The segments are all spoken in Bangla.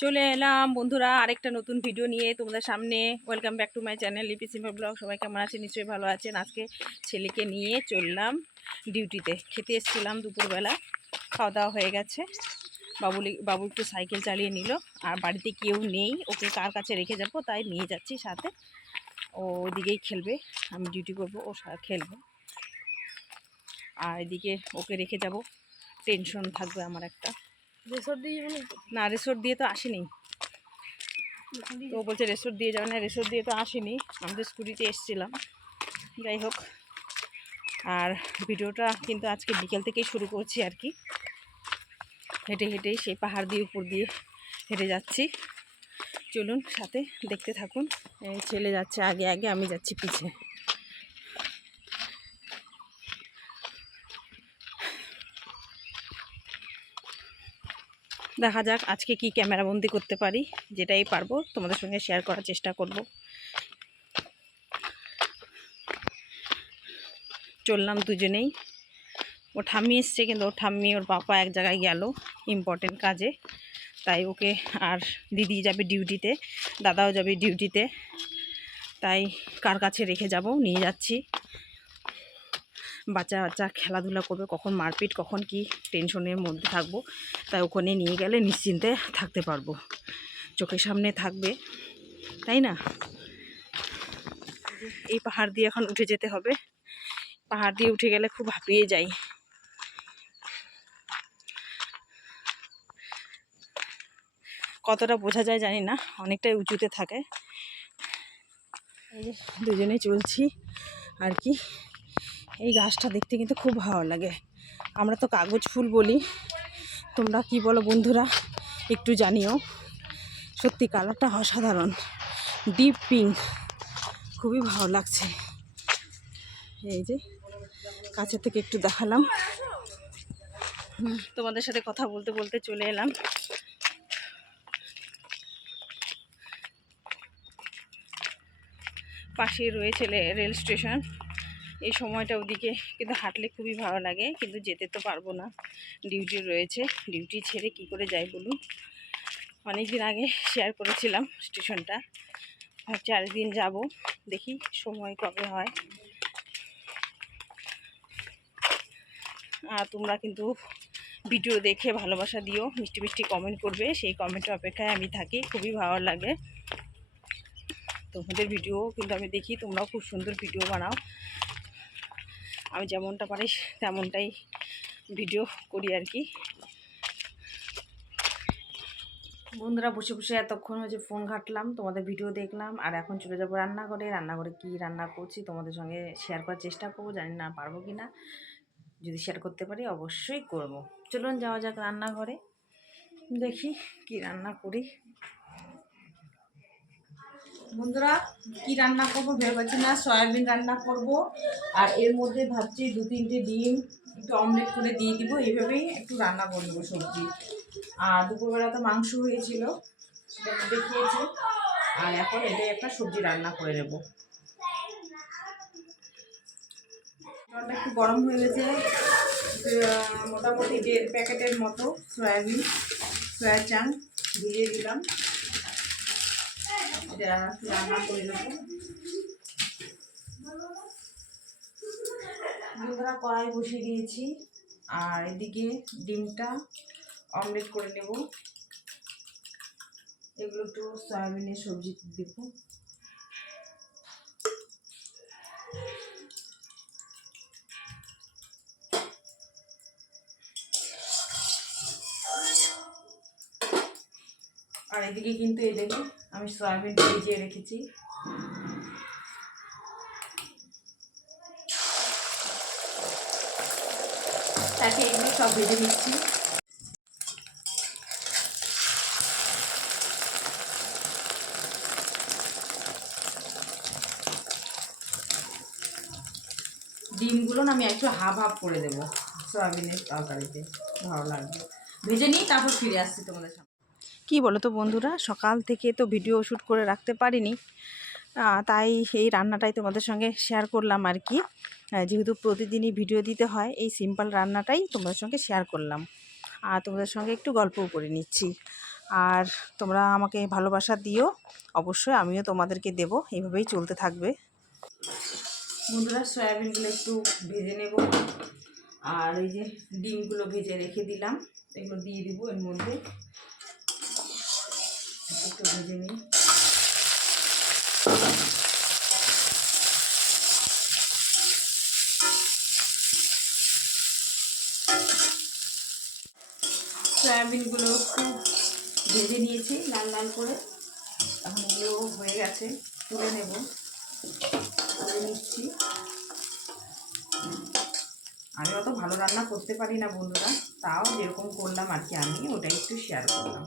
চলে এলাম বন্ধুরা আরেকটা নতুন ভিডিও নিয়ে তোমাদের সামনে। Welcome back to my channel লিপি সিম্পল ব্লগ। সবাই কেমন আছেন? নিশ্চয়ই ভালো আছেন। আজকে ছেলেকে নিয়ে চললাম ডিউটিতে। খেতে এসেছিলাম দুপুরবেলা, খাওয়া দাওয়া হয়ে গেছে। বাবু একটু সাইকেল চালিয়ে নিল, আর বাড়িতে কেউ নেই, ওকে কার কাছে রেখে যাবো তাই নিয়ে যাচ্ছি সাথে। ও ওদিকেই খেলবে, আমি ডিউটি করবো, ও খেলবে। আর এদিকে ওকে রেখে যাব, টেনশন থাকবে আমার একটা। না, রিসোর্ট দিয়ে তো আসেনি, তো বলছে রিসোর্ট দিয়ে যাবে না। রিসোর্ট দিয়ে তো আসেনি, আমি তো স্কুটিতে এসেছিলাম। যাই হোক, আর ভিডিওটা কিন্তু আজকে বিকেল থেকেই শুরু করছি আর কি। হেঁটে হেঁটেই সেই পাহাড় দিয়ে উপর দিয়ে হেঁটে যাচ্ছি। চলুন সাথে দেখতে থাকুন। ছেলে যাচ্ছে আগে আগে, আমি যাচ্ছি পিছে। দেখা যাক আজকে কি ক্যামেরাবন্দি করতে পারি। যেটাই পারবো তোমাদের সঙ্গে শেয়ার করার চেষ্টা করব। চললাম দুজনেই। ও ঠাম্মি এসছে, কিন্তু ওর ঠাম্মি ওর পাপা এক জায়গায় গেল ইম্পর্টেন্ট কাজে, তাই ওকে, আর দিদি যাবে ডিউটিতে, দাদাও যাবে ডিউটিতে, তাই কার কাছে রেখে যাব, নিয়ে যাচ্ছি। বাচ্চা বাচ্চা খেলাধুলা করবে, কখন মারপিট কখন কি টেনশনের মধ্যে থাকবো, তাই ওখানে নিয়ে গেলে নিশ্চিন্তে থাকতে পারবো, চোখের সামনে থাকবে, তাই না? এই পাহাড় দিয়ে এখন উঠে যেতে হবে। পাহাড় দিয়ে উঠে গেলে খুব হাঁপিয়ে যাই। কতটা বোঝা যায় জানি না, অনেকটাই উঁচুতে থাকে। এই যে দুজনেই চলছি আর কি। এই গাছটা দেখতে কিন্তু খুব ভালো লাগে। আমরা তো কাগজ ফুল বলি, তোমরা কি বলো বন্ধুরা একটু জানিও। সত্যি কালারটা অসাধারণ, ডিপ পিঙ্ক, খুবই ভালো লাগছে। এই যে কাছে থেকে একটু দেখালাম, তোমাদের সাথে কথা বলতে বলতে চলে এলাম। পাশে রয়েছে রেল স্টেশন। এই সময়টা ওদিকে কিন্তু হাঁটলে খুবই ভালো লাগে, কিন্তু যেতে তো পারবো না, ডিউটি রয়েছে। ডিউটি ছেড়ে কি করে যাই বলুন? অনেক দিন আগে শেয়ার করেছিলাম স্টেশনটা, ভাবছি আরেকদিন যাব, দেখি সময় কবে হয়। আর তোমরা কিন্তু ভিডিও দেখে ভালোবাসা দিও, মিষ্টি মিষ্টি কমেন্ট করবে, সেই কমেন্টের অপেক্ষায় আমি থাকি। খুবই ভালো লাগে তোমাদের ভিডিও কিন্তু আমি দেখি, তোমরাও খুব সুন্দর ভিডিও বানাও। আমি যেমনটা পারি তেমনটাই ভিডিও করি আর কি। বন্ধুরা বসে বসে এতক্ষণ হচ্ছে ফোন ঘাটলাম, তোমাদের ভিডিও দেখলাম, আর এখন চলে যাবো রান্নাঘরে। রান্নাঘরে কি রান্না করছি তোমাদের সঙ্গে শেয়ার করার চেষ্টা করবো, জানি না পারবো কি না। যদি শেয়ার করতে পারি অবশ্যই করব। চলুন যাওয়া যাক রান্নাঘরে, দেখি কি রান্না করি। বন্ধুরা কি রান্না করবো ভেবে পাচ্ছি না। সয়াবিন রান্না করব, আর এর মধ্যে ভাবছি 2-3টে ডিম একটু অমলেট করে দিয়ে দিব। এইভাবেই একটু রান্না করে দেবো সবজি। আর দুপুরবেলা তো মাংস হয়েছিল, সেটা দেখিয়েছি, আর এখন এটাই একটা সবজি রান্না করে নেব। জলটা একটু গরম হয়ে গেছে, মোটামুটি 1.5 প্যাকেটের মতো সয়া চাং দিয়ে দিলাম। এটা রান্না করে নেব। বন্ধুরা কড়াই বসিয়ে দিয়েছি, আর এদিকে ডিমটা অমলেট করে নেব। এগুলো একটু সয়াবিনের সবজি দেব। আর এদিকে কিন্তু এই দেখে আমি সয়াবিন ভিজিয়ে রেখেছি। তাকে এগুলো সব ভেজে নিচ্ছি। ডিমগুলো না আমি একটু হাফ হাফ করে দেবো সয়াবিনের তরকারিতে, ভালো লাগবে। ভেজে নিই, তারপর ফিরে আসছি তোমাদের সামনে। কি বলো তো বন্ধুরা, সকাল থেকে তো ভিডিও শ্যুট করে রাখতে পারিনি, তাই এই রান্নাটাই তোমাদের সঙ্গে শেয়ার করলাম আর কি। যেহেতু প্রতিদিনই ভিডিও দিতে হয়, এই সিম্পল রান্নাটাই তোমাদের সঙ্গে শেয়ার করলাম, আর তোমাদের সঙ্গে একটু গল্পও করে নিচ্ছি। আর তোমরা আমাকে ভালোবাসা দিও, অবশ্যই আমিও তোমাদেরকে দেব। এইভাবেই চলতে থাকবে। বন্ধুরা, সয়াবিনগুলো একটু ভেজে নেব। আর এই যে ডিমগুলো ভেজে রেখে দিলাম, এগুলো দিয়ে দিব এর মধ্যে। একটু ভেজে নিই। সয়াবিনগুলো একটু ভেজে নিয়েছি লাল লাল করে। এখন এগুলো হয়ে গেছে, তুলে নেব। তুলে নিচ্ছি। আমি অত ভালো রান্না করতে পারি না বন্ধুরা, তাও যেরকম করলাম আর কি, আমি ওটাই একটু শেয়ার করলাম।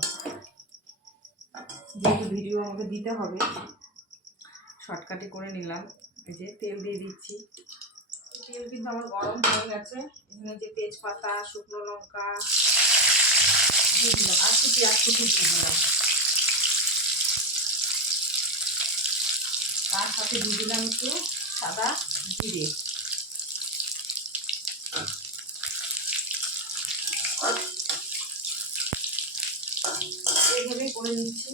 যেহেতু ভিডিও আমাকে দিতে হবে, শর্টকাটে করে নিলাম। এই যে তেল দিয়ে দিচ্ছি। তেল কিন্তু আমার গরম হয়ে গেছে। এখানে যে তেজপাতা, শুকনো লঙ্কা দিয়ে দিলাম, আর একটু পেঁয়াজ কুচি দিয়ে দিলাম। তার সাথে দিয়ে দিলাম একটু সাদা জিরে। এইভাবেই করে নিচ্ছি।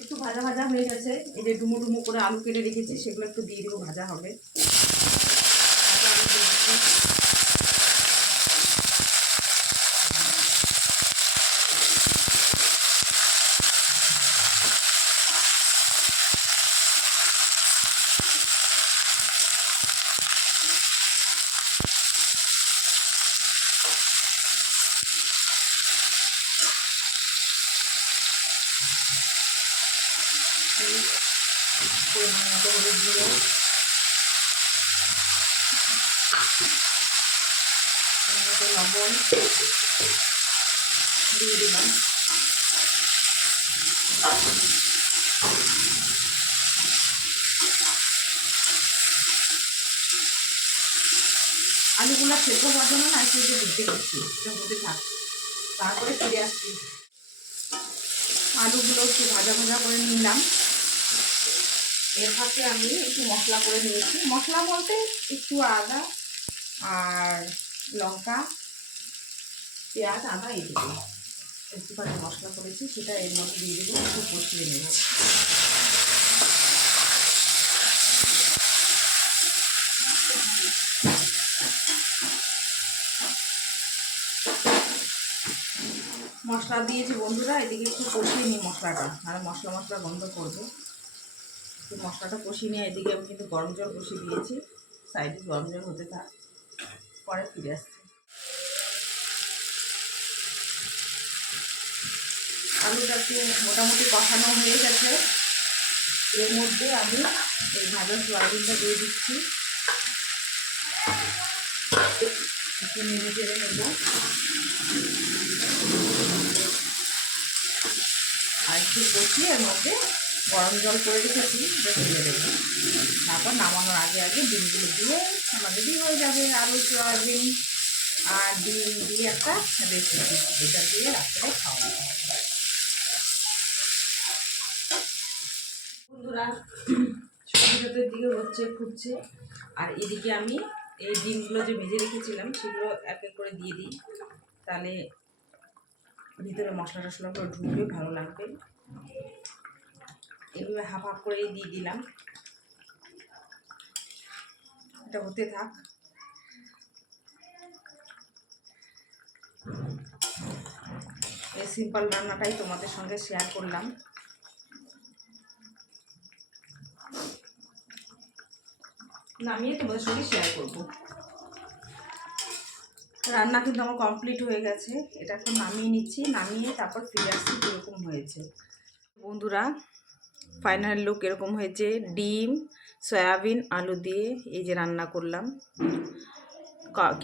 একটু ভাজা ভাজা হয়ে গেছে। এই যে ডুমো ডুমো করে আলু কেটে রেখেছি, সেগুলো একটু দিয়ে দেবো, ভাজা হবে। পরিমাণ মতো হলুদ দিয়ে লবণ দিয়ে দিলাম। আলুগুলা সেদ্ধ হওয়ার জন্য না একটু দিতে পারছি, এটা হতে থাক, তারপরে ফিরে আসছি। আলুগুলো একটু ভাজা ভাজা করে নিলাম। এর সাথে আমি একটু মশলা করে নিয়েছি। মশলা বলতে একটু আদা আর লঙ্কা, পেঁয়াজ, আদা এইটুকু একটুখানি মশলা করেছি, সেটা এর মধ্যে দিয়ে দেবো, একটু কষিয়ে নেব। মশলা দিয়েছি বন্ধুরা, এদিকে একটু কষিয়ে নিই মশলাটা, আর মশলা গন্ধ করবে। একটু মশলাটা কষিয়ে নিয়ে এদিকে আমি কিন্তু গরম জল বসিয়ে দিয়েছি, সাইডে গরম জল হতে থাক, পরে ফিরে আসছি। আলুটা একটু মোটামুটি কষানো হয়ে গেছে। এর মধ্যে আমি এই ভাজা সয়াবিনটা দিয়ে দিচ্ছি, একটু নেড়ে চেড়ে নেব। আর একটু কষিয়ে এর মধ্যে গরম জল করে রেখেছি, দিয়ে দেবো। তারপর নামানোর আগে আগে ডিমগুলো দিয়ে আমার রেডি হয়ে যাবে আলু সয়াবিন আর ডিম দিয়ে একটা রেসিপি। এটা দিয়ে রাত্রে খাওয়া হবে। বন্ধুরা, সবজিটার দিকে হচ্ছে, ফুটছে, আর এদিকে আমি এই ডিমগুলো যে ভেজে রেখেছিলাম সেগুলো এক এক করে দিয়ে দিই, তাহলে ভিতরে মশলা টশলাগুলো ঢুকবে, ভালো লাগবে। এগুলো হাফ হাফ করে দিয়ে দিলাম। এটা হতে থাক। এই সিম্পল রান্নাটাই তোমাদের সঙ্গে শেয়ার করলাম। নামিয়ে তোমাদের সঙ্গে শেয়ার করব। রান্না কিন্তু আমার কমপ্লিট হয়ে গেছে। এটা এখন নামিয়ে নিচ্ছি, নামিয়ে তারপর ফিরে আসছি কীরকম হয়েছে। বন্ধুরা, ফাইনাল লুক এরকম হয়েছে। ডিম, সয়াবিন, আলু দিয়ে এই যে রান্না করলাম।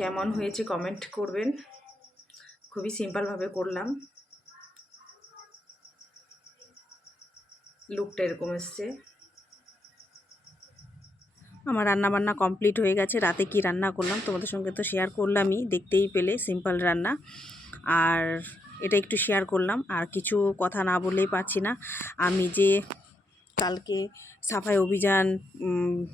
কেমন হয়েছে কমেন্ট করবেন। খুবই সিম্পলভাবে করলাম, লুকটা এরকম এসছে। আমার রান্নাবান্না কমপ্লিট হয়ে গেছে। রাতে কি রান্না করলাম তোমাদের সঙ্গে তো শেয়ার করলামই, দেখতেই পেলে, সিম্পল রান্না। আর এটা একটু শেয়ার করলাম। আর কিছু কথা না বললেই পারছি না। আমি যে কালকে সাফাই অভিযান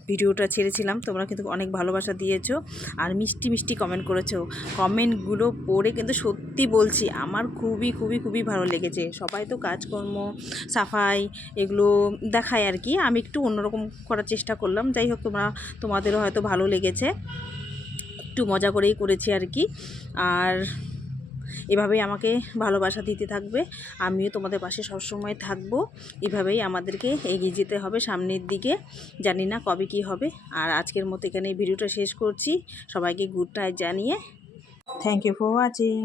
ভিডিওটা ছেড়েছিলাম, তোমরা কিন্তু অনেক ভালোবাসা দিয়েছো আর মিষ্টি মিষ্টি কমেন্ট করেছো। কমেন্টগুলো পড়ে কিন্তু সত্যি বলছি আমার খুবই খুবই খুবই ভালো লেগেছে। সবাই তো কাজকর্ম সাফাই এগুলো দেখায় আর কি, আমি একটু অন্যরকম করার চেষ্টা করলাম। যাই হোক, তোমাদেরও হয়তো ভালো লেগেছে, একটু মজা করেই করেছি আর কি। আর এভাবেই আমাকে ভালোবাসা দিতে থাকবে, আমিও তোমাদের পাশে সবসময় থাকবো। এভাবেই আমাদেরকে এগিয়ে যেতে হবে সামনের দিকে, জানি না কবে কি হবে। আর আজকের মতো এখানে ভিডিওটা শেষ করছি, সবাইকে গুড নাইট জানিয়ে থ্যাংক ইউ ফর ওয়াচিং।